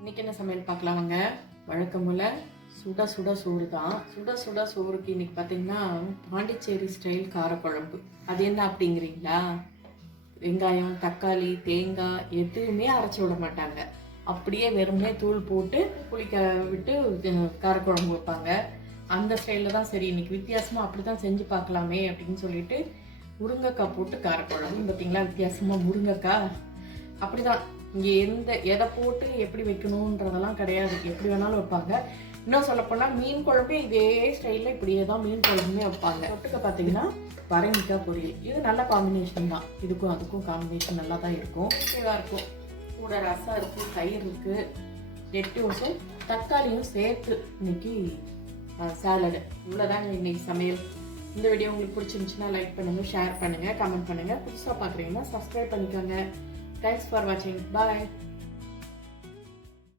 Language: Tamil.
இன்னைக்கு என்ன சமையல் பார்க்கலாம் வாங்க. வழக்கம் போல சுட சுட சோறு தான். சுட சுட சோறுக்கு இன்னைக்கு பார்த்தீங்கன்னா பாண்டிச்சேரி ஸ்டைல் காரக்குழம்பு. அது என்ன அப்படிங்கிறீங்களா? வெங்காயம், தக்காளி, தேங்காய் எதுவுமே அரைச்சி விட மாட்டாங்க. அப்படியே வெறுமனே தூள் போட்டு புளிக்க விட்டு காரக்குழம்பு வைப்பாங்க. அந்த ஸ்டைலில் தான் சரி இன்னைக்கு வித்தியாசமாக அப்படி தான் செஞ்சு பார்க்கலாமே அப்படின்னு சொல்லிட்டு முருங்கைக்காய் போட்டு காரக்குழம்பு. பார்த்தீங்களா வித்தியாசமாக முருங்கைக்காய் அப்படிதான். இங்கே எதை போட்டு எப்படி வைக்கணுன்றதெல்லாம் கிடையாது, எப்படி வேணாலும் வைப்பாங்க. இன்னும் சொல்லப்போனால் மீன் குழம்பு இதே ஸ்டைலில் இப்படியே தான் மீன் குழம்புமே வைப்பாங்க. தொட்டுக்க பார்த்தீங்கன்னா பரங்கிக்காய் பொரியல். இது நல்ல காம்பினேஷன் தான். இதுக்கும் அதுக்கும் காம்பினேஷன் நல்லா தான் இருக்கும், இதாக இருக்கும். கூட ரசம் இருக்குது, தயிர் இருக்குது, லெட்டூஸும் தக்காளியும் சேர்த்து இன்னைக்கு சாலடு. இவ்வளோதாங்க இன்னைக்கு சமையல். இந்த வீடியோ உங்களுக்கு பிடிச்சிருந்துச்சுன்னா லைக் பண்ணுங்கள், ஷேர் பண்ணுங்கள், கமெண்ட் பண்ணுங்கள். புதுசாக பார்க்குறீங்கன்னா சப்ஸ்கிரைப் பண்ணிக்கோங்க. Thanks for watching. Bye.